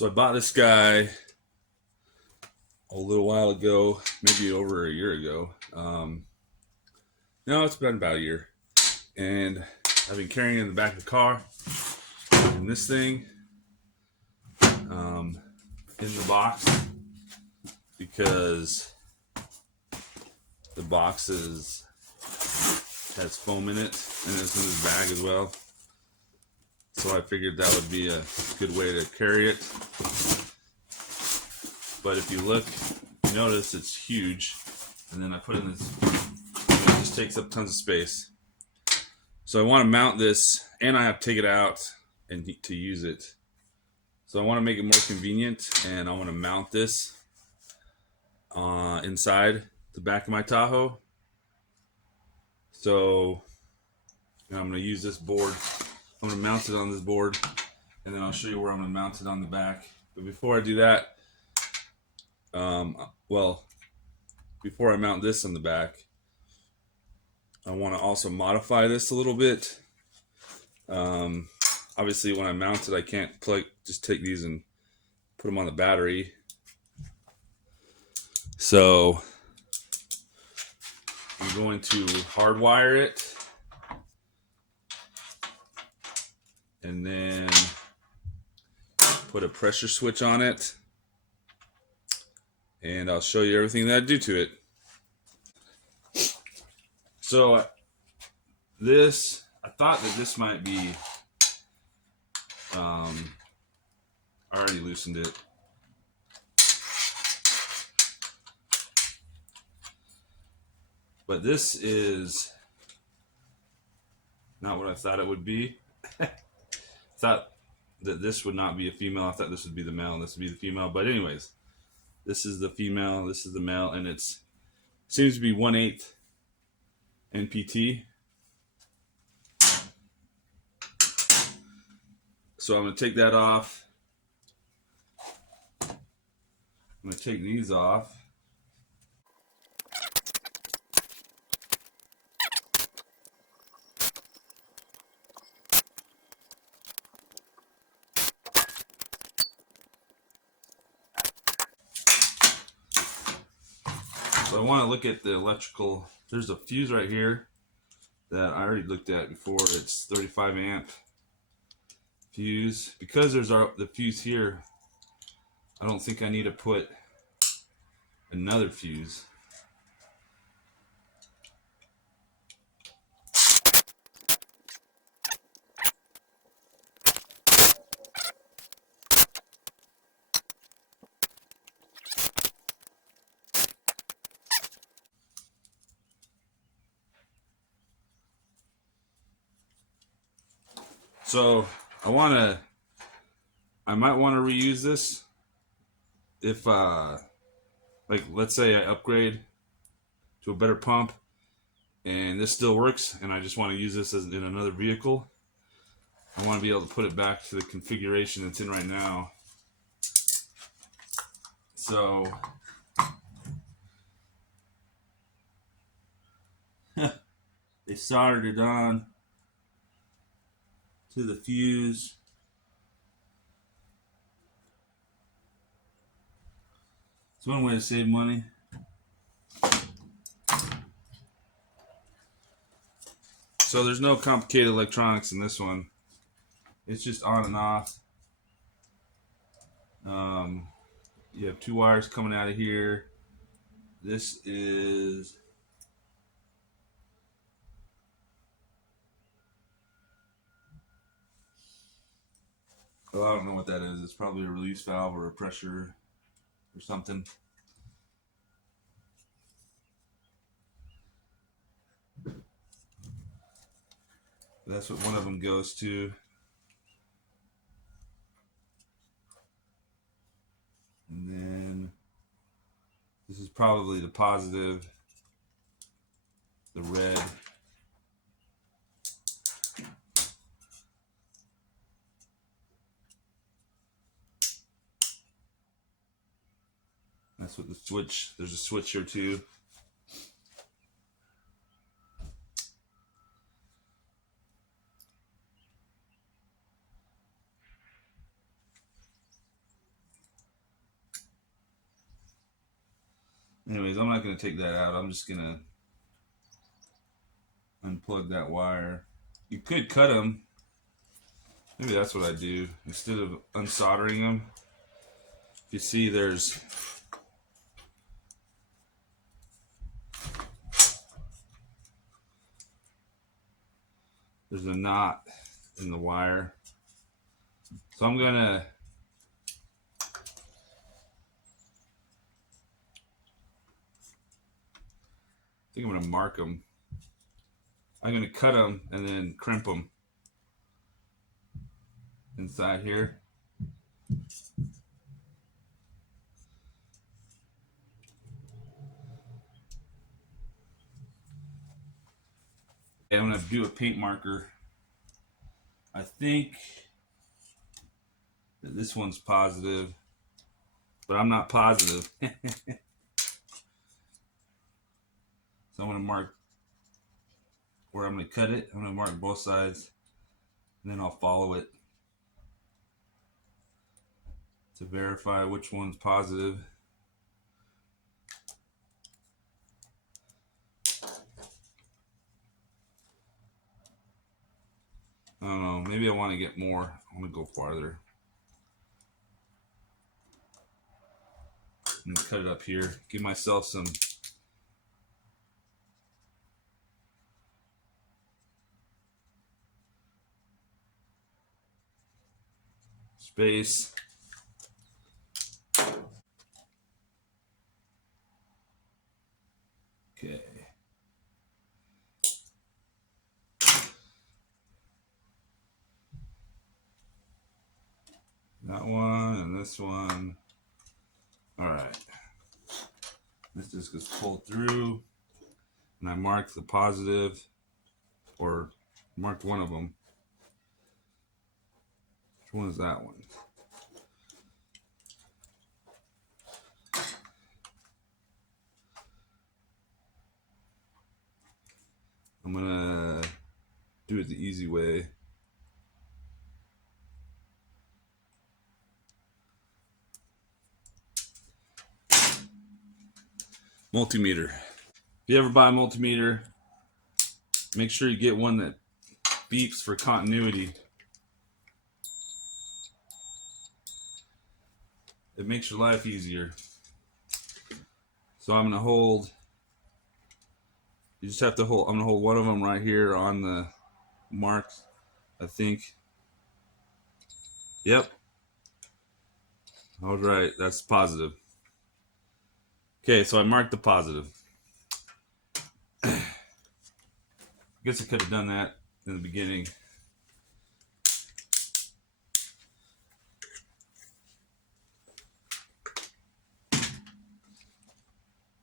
So I bought this guy a little while ago, maybe over a year ago. No, it's been about a year. And I've been carrying it in the back of the car. And this thing in the box because the box has foam in it and it's in this bag as well. So I figured that would be a good way to carry it. But if you look, you notice it's huge. And then I put in this, it just takes up tons of space. So I want to mount this, and I have to take it out and to use it. So I want to make it more convenient, and I want to mount this inside the back of my Tahoe. So I'm going to use this board. I'm going to mount it on this board, and then I'll show you where I'm going to mount it on the back. But before I do that, before I mount this on the back, I want to also modify this a little bit. Obviously, when I mount it, I can't just take these and put them on the battery. So I'm going to hardwire it, and then put a pressure switch on it, and I'll show you everything that I do to it. So I thought that this might be, I already loosened it. But this is not what I thought it would be. I thought that this would not be a female. I thought this would be the male and this would be the female. But anyways, this is the female, this is the male, and it seems to be 1/8 NPT. So I'm going to take that off. I'm going to take these off. So I want to look at the electrical. There's a fuse right here that I already looked at before. It's 35 amp fuse. Because there's the fuse here, I don't think I need to put another fuse. So I might want to reuse this if like let's say I upgrade to a better pump and this still works and I just want to use this in another vehicle. I want to be able to put it back to the configuration it's in right now. So they soldered it on to the fuse. It's one way to save money. So there's no complicated electronics in this one. It's just on and off. You have 2 wires coming out of here. This is I don't know what that is. It's probably a release valve or a pressure or something. That's what one of them goes to. And then this is probably the positive, the red. That's what the switch, there's a switch here too. Anyways, I'm not going to take that out. I'm just going to unplug that wire. You could cut them. Maybe that's what I do. Instead of unsoldering them, you see there's a knot in the wire. So I'm going to I'm going to mark them. I'm going to cut them and then crimp them inside here. And I'm going to do a paint marker. I think that this one's positive, but I'm not positive. So I'm going to mark where I'm going to cut it. I'm going to mark both sides, and then I'll follow it to verify which one's positive. I don't know, maybe I want to get more. I want to go farther. I'm going to cut it up here, give myself some space. Okay. That one and this one. All right. This just gets pulled through, and I marked the positive, or marked one of them. Which one is that one? I'm gonna do it the easy way. Multimeter. If you ever buy a multimeter, make sure you get one that beeps for continuity. It makes your life easier. So I'm gonna hold. You just have to hold. I'm gonna hold one of them right here on the mark. I think. Yep. All right. That's positive. Okay, so I marked the positive. I guess I could have done that in the beginning.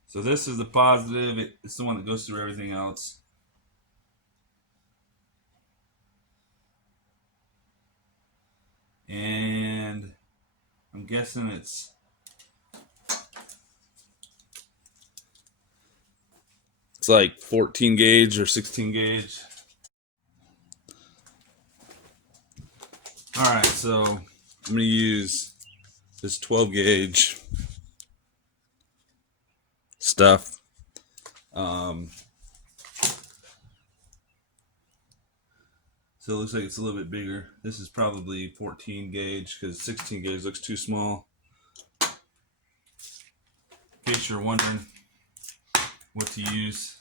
So this is the positive. It's the one that goes through everything else. And I'm guessing it's like 14 gauge or 16 gauge. All right, so I'm going to use this 12 gauge stuff. So it looks like it's a little bit bigger. This is probably 14 gauge because 16 gauge looks too small. In case you're wondering what to use.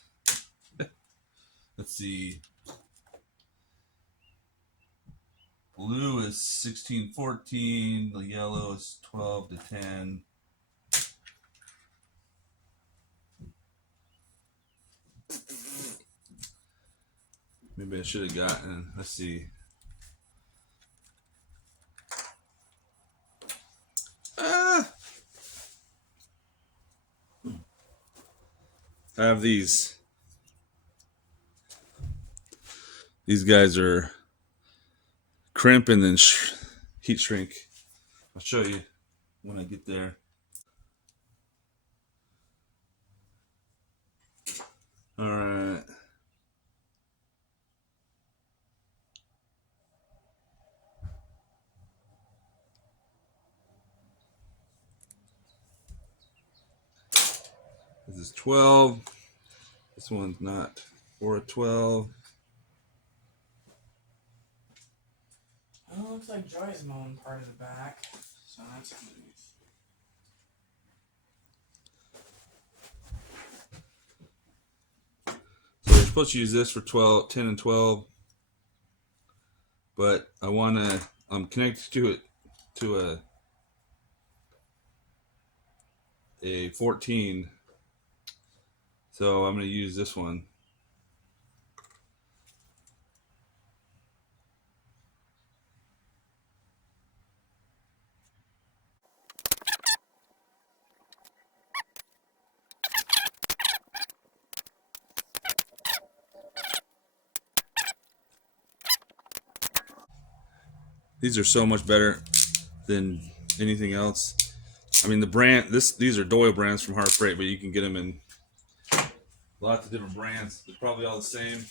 Let's see. Blue is 16-14. The yellow is 12-10. Maybe I should have gotten, let's see. I have these. These guys are crimp and then heat shrink. I'll show you when I get there. All right. This is 12. This one's not or a 12. Oh, it looks like Joy's mowing part of the back, so that's nice. So we're supposed to use this for 12, 10 and 12, but I want to, I'm connected to it, to a 14, so I'm going to use this one. These are so much better than anything else. I mean, the brand, these are Doyle brands from Hard Freight, but you can get them in lots of different brands. They're probably all the same.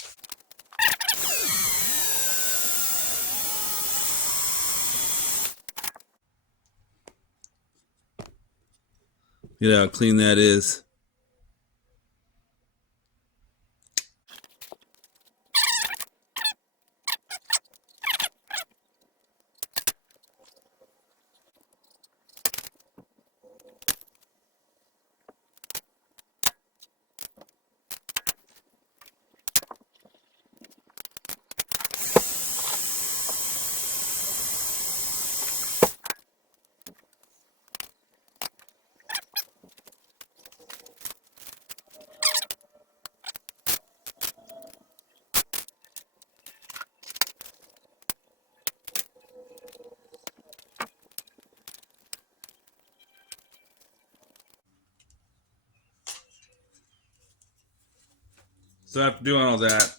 You know how clean that is. So after doing all that,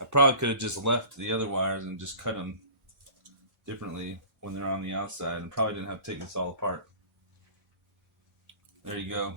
I probably could have just left the other wires and just cut them differently when they're on the outside, and probably didn't have to take this all apart. There you go.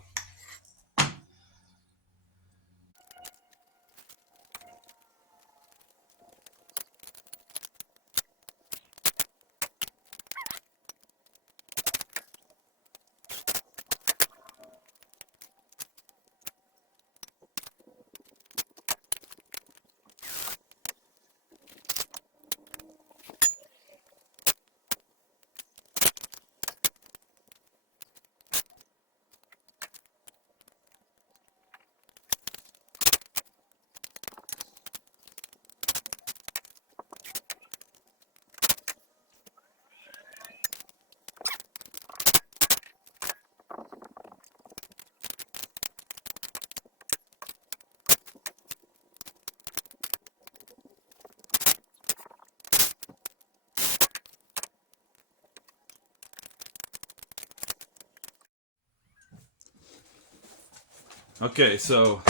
Okay, so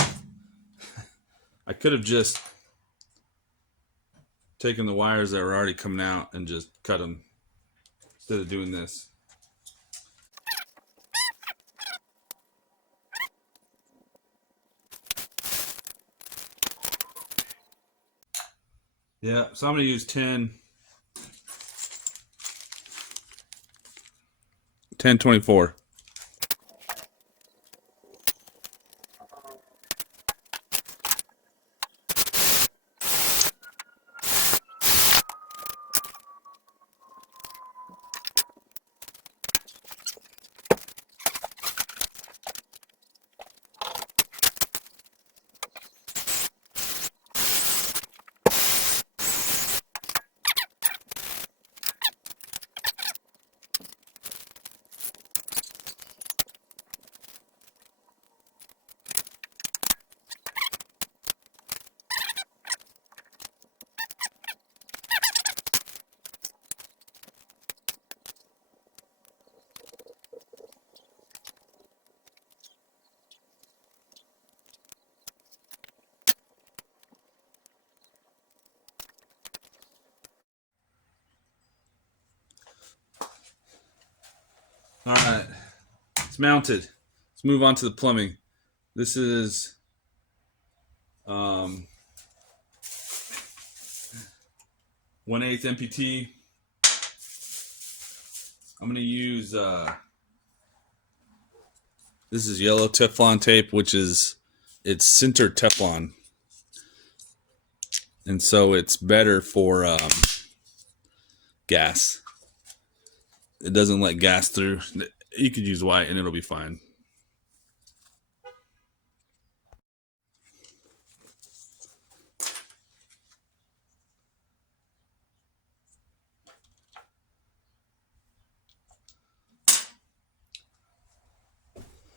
I could have just taken the wires that were already coming out and just cut them instead of doing this. Yeah, so I'm going to use 1024. All right, it's mounted. Let's move on to the plumbing. This is 1/8 MPT. I'm going to use This is yellow Teflon tape, which is it's sintered Teflon, and so it's better for gas. It doesn't let gas through. You could use white and it'll be fine.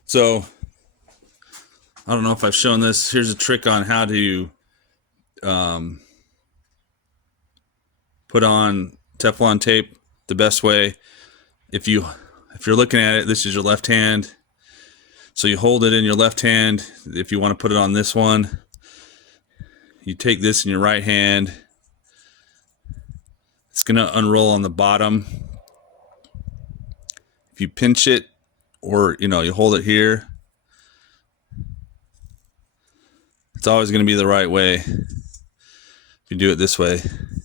So I don't know if I've shown this. Here's a trick on how to put on Teflon tape the best way. If you're looking at it, this is your left hand. So you hold it in your left hand. If you want to put it on this one, you take this in your right hand. It's going to unroll on the bottom. If you pinch it, or you hold it here, it's always going to be the right way if you do it this way,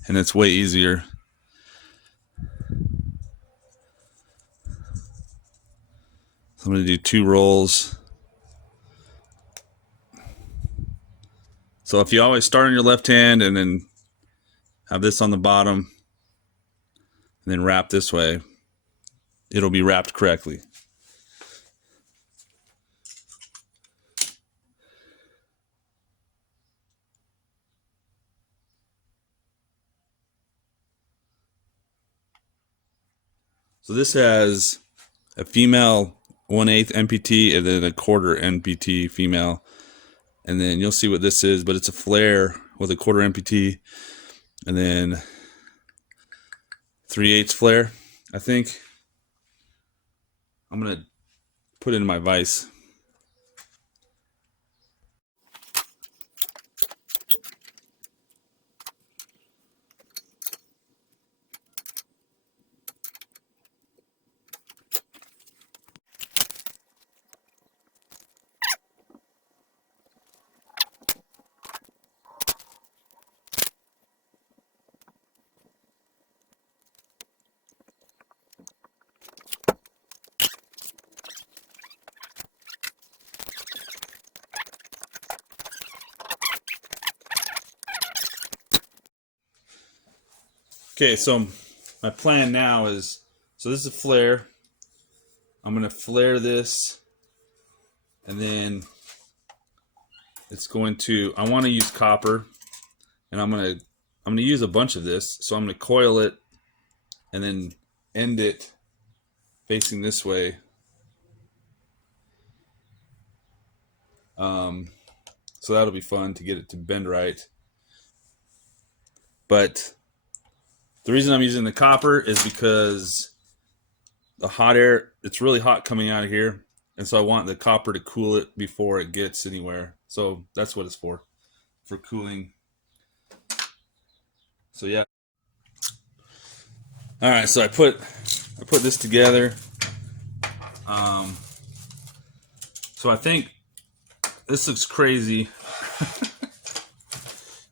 and it's way easier. So I'm going to do 2 rolls. So if you always start on your left hand and then have this on the bottom and then wrap this way, it'll be wrapped correctly. So this has a female 1/8 NPT and then a 1/4 NPT female. And then you'll see what this is, but it's a flare with a 1/4 NPT and then 3/8 flare, I think. I'm going to put it in my vise. Okay, so my plan now is, so this is a flare. I'm going to flare this, and then it's going to, I want to use copper, and I'm going to use a bunch of this. So I'm going to coil it and then end it facing this way. So that'll be fun to get it to bend right. But the reason I'm using the copper is because the hot air, it's really hot coming out of here. And so I want the copper to cool it before it gets anywhere. So that's what it's for cooling. So yeah. All right, so I put this together. So I think this looks crazy.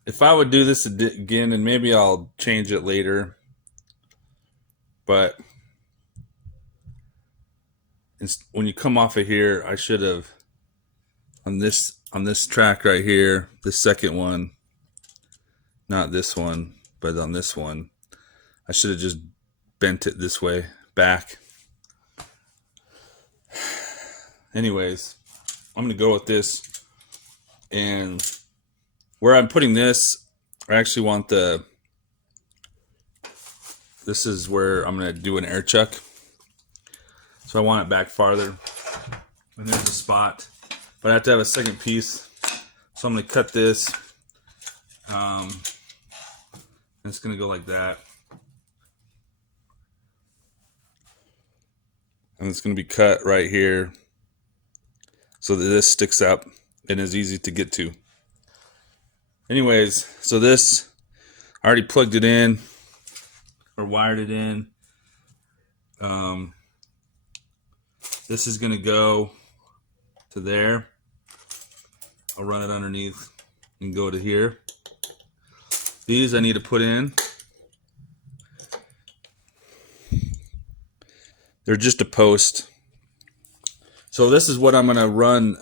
If I would do this again, and maybe I'll change it later, but when you come off of here, I should have on this track right here, the second one, not this one, but on this one, I should have just bent it this way back. Anyways, I'm gonna go with this, and where I'm putting this, I actually want this is where I'm gonna do an air chuck. So I want it back farther, and there's a spot, but I have to have a second piece. So I'm gonna cut this. It's gonna go like that, and it's gonna be cut right here, so that this sticks up and is easy to get to. Anyways, so this, I already plugged it in or wired it in. This is gonna go to there. I'll run it underneath and go to here. These I need to put in. They're just a post. So this is what I'm going to run.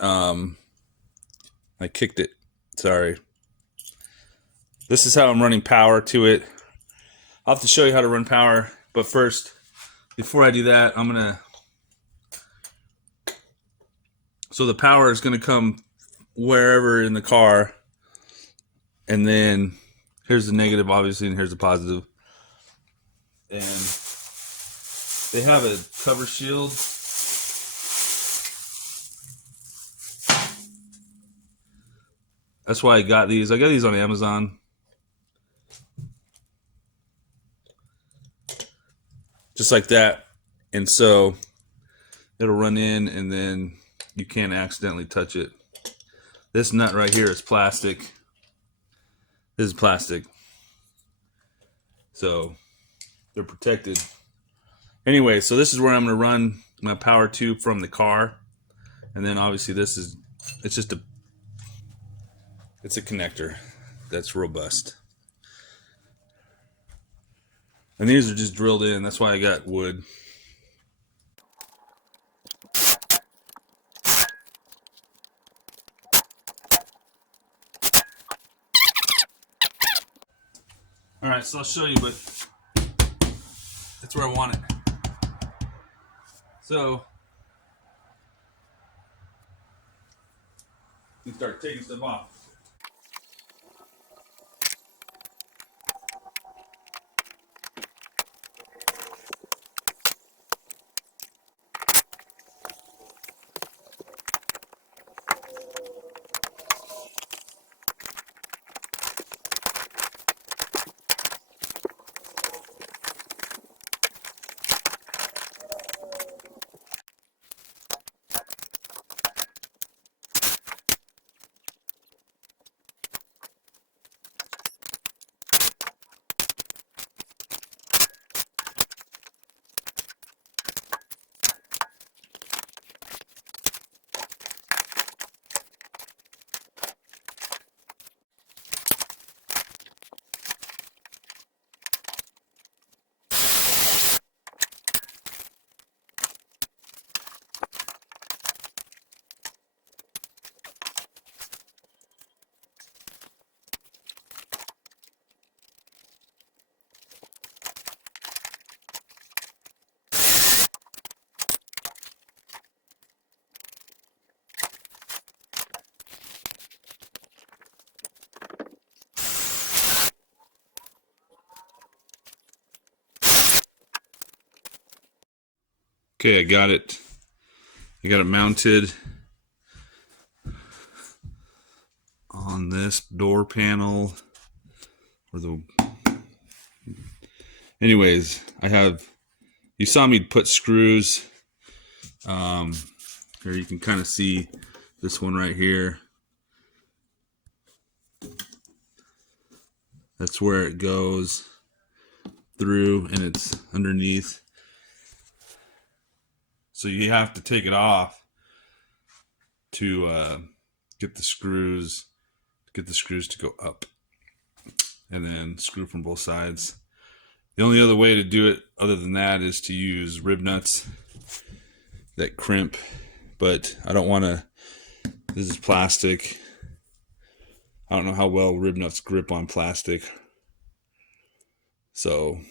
I kicked it. Sorry. This is how I'm running power to it. I'll have to show you how to run power. But first, before I do that, I'm going to... So the power is going to come wherever in the car. And then here's the negative, obviously, and here's the positive. And they have a cover shield. That's why I got these. I got these on Amazon. Just like that. And so it'll run in and then you can't accidentally touch it. This nut right here is plastic. This is plastic. So they're protected. Anyway, so this is where I'm going to run my power tube from the car. And then obviously this is, it's just it's a connector that's robust. And these are just drilled in. That's why I got wood. All right, so I'll show you, but that's where I want it. So you start taking stuff off. Okay, I got it. I got it mounted on this door panel. Or the. Anyways, I have. You saw me put screws. Here you can kind of see this one right here. That's where it goes through, and it's underneath. So you have to take it off to get the screws to go up, and then screw from both sides. The only other way to do it other than that is to use rib nuts that crimp, but I don't want to. This is plastic. I don't know how well rib nuts grip on plastic. So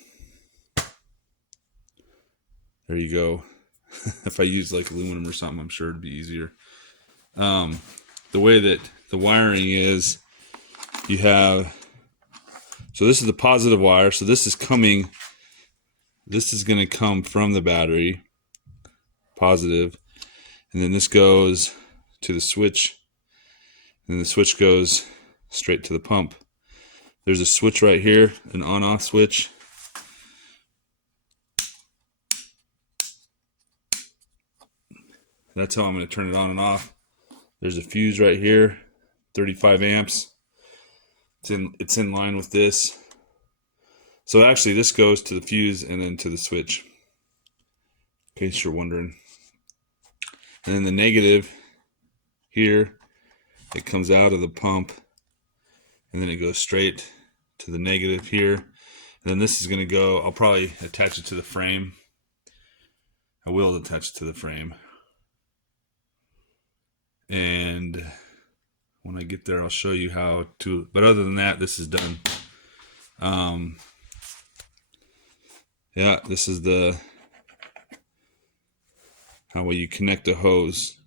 there you go. If I use like aluminum or something, I'm sure it'd be easier. The way that the wiring is, you have, so this is the positive wire. So this is coming, this is going to come from the battery, positive. And then this goes to the switch. And the switch goes straight to the pump. There's a switch right here, an on-off switch. That's how I'm going to turn it on and off. There's a fuse right here, 35 amps. It's in line with this. So actually this goes to the fuse and then to the switch, in case you're wondering. And then the negative here, it comes out of the pump and then it goes straight to the negative here. And then this is going to go, I'll probably attach it to the frame. I will attach it to the frame. And when I get there, I'll show you how to, but other than that, this is done. Yeah, this is the how you connect a hose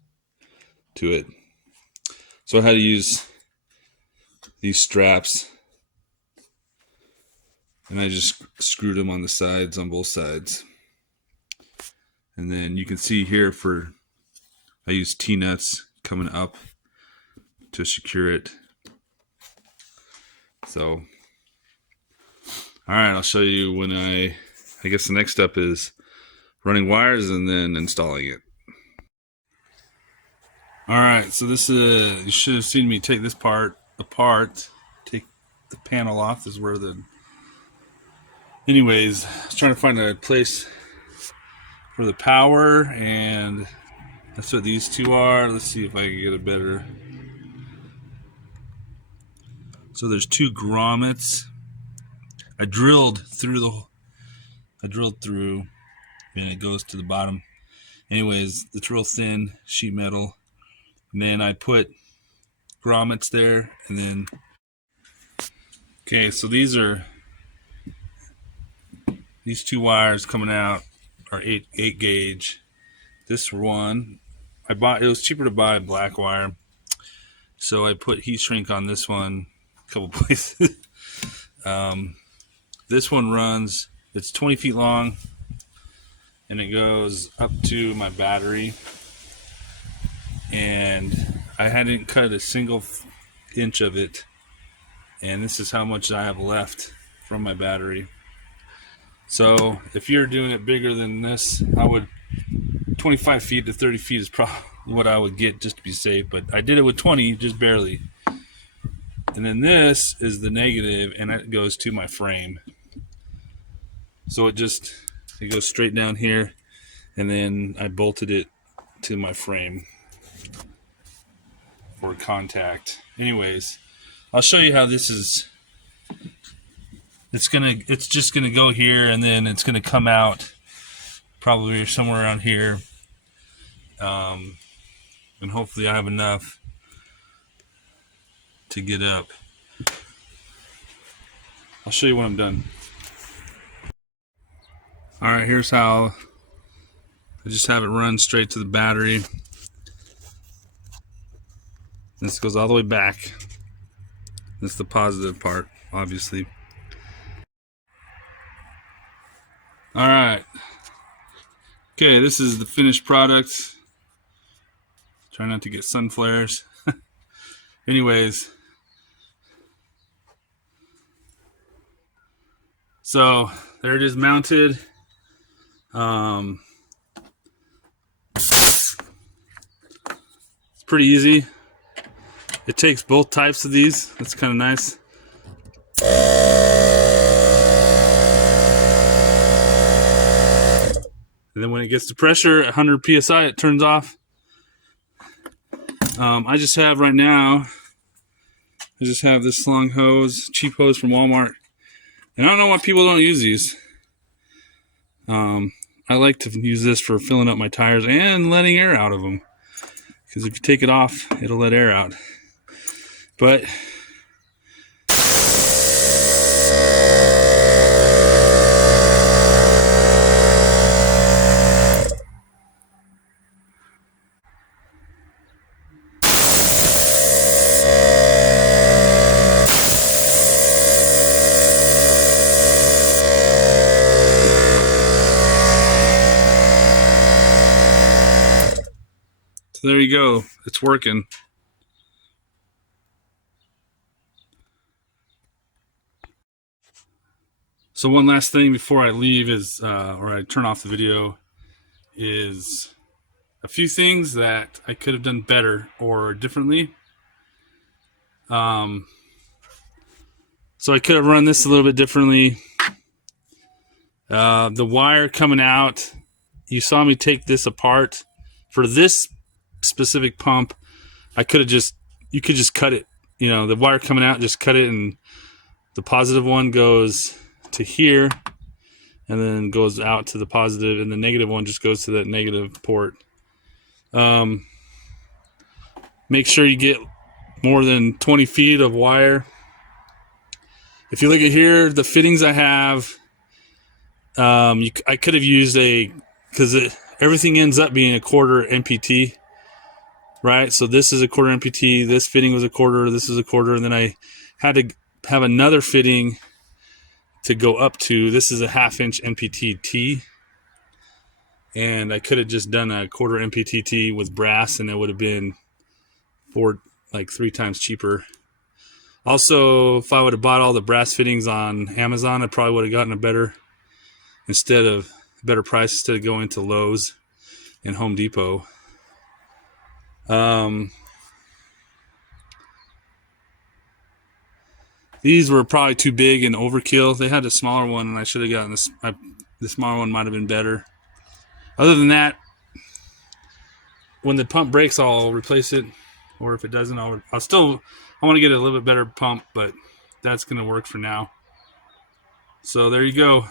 to it. So I had to use these straps, and I just screwed them on the sides, on both sides. And then you can see here I use T-nuts coming up to secure it. So, all right, I'll show you when I guess the next step is running wires and then installing it. All right, so this is, you should have seen me take this part apart, take the panel off. This is where anyways, I was trying to find a place for the power, and that's what these two are. Let's see if I can get a better. So there's two grommets. I drilled through, and it goes to the bottom. Anyways, it's real thin sheet metal. And then I put grommets there, and then, okay, so these two wires coming out are 8 gauge. This one, it was cheaper to buy black wire. So I put heat shrink on this one a couple places. This one runs, it's 20 feet long, and it goes up to my battery. And I hadn't cut a single inch of it, and this is how much I have left from my battery. So if you're doing it bigger than this, 25 feet to 30 feet is probably what I would get just to be safe, but I did it with 20, just barely. And then this is the negative, and it goes to my frame. So it goes straight down here, and then I bolted it to my frame for contact. Anyways, I'll show you how this is. It's just gonna go here, and then it's gonna come out probably somewhere around here. And hopefully I have enough to get up. I'll show you when I'm done. All right, here's how I just have it run straight to the battery. This goes all the way back. That's the positive part, obviously. All right. Okay, this is the finished product. Try not to get sun flares. Anyways. So, there it is mounted. It's pretty easy. It takes both types of these. That's kind of nice. And then when it gets to pressure at 100 psi, it turns off. I just have right now, this long hose, cheap hose from Walmart. And I don't know why people don't use these. I like to use this for filling up my tires and letting air out of them. Because if you take it off, it'll let air out. But so there you go. It's working. So one last thing before I leave is, or I turn off the video, is a few things that I could have done better or differently. So I could have run this a little bit differently. The wire coming out, you saw me take this apart. For this specific pump, you could just cut it. You know, the wire coming out, just cut it, and the positive one goes to here and then goes out to the positive, and the negative one just goes to that negative port. Make sure you get more than 20 feet of wire. If you look at here, the fittings I have, I could have used because everything ends up being a quarter MPT, right? So this is a quarter MPT, this fitting was a quarter, this is a quarter, and then I had to have another fitting to go up to. This is a 1/2 inch MPT T, and I could have just done a quarter MPT T with brass, and it would have been 3 times cheaper. Also, if I would have bought all the brass fittings on Amazon, I probably would have gotten a better price instead of going to Lowe's and Home Depot. These were probably too big and overkill. They had a smaller one, and I should have gotten this. The smaller one might have been better. Other than that, when the pump breaks, I'll replace it, or if it doesn't, I want to get a little bit better pump, but that's going to work for now. So there you go.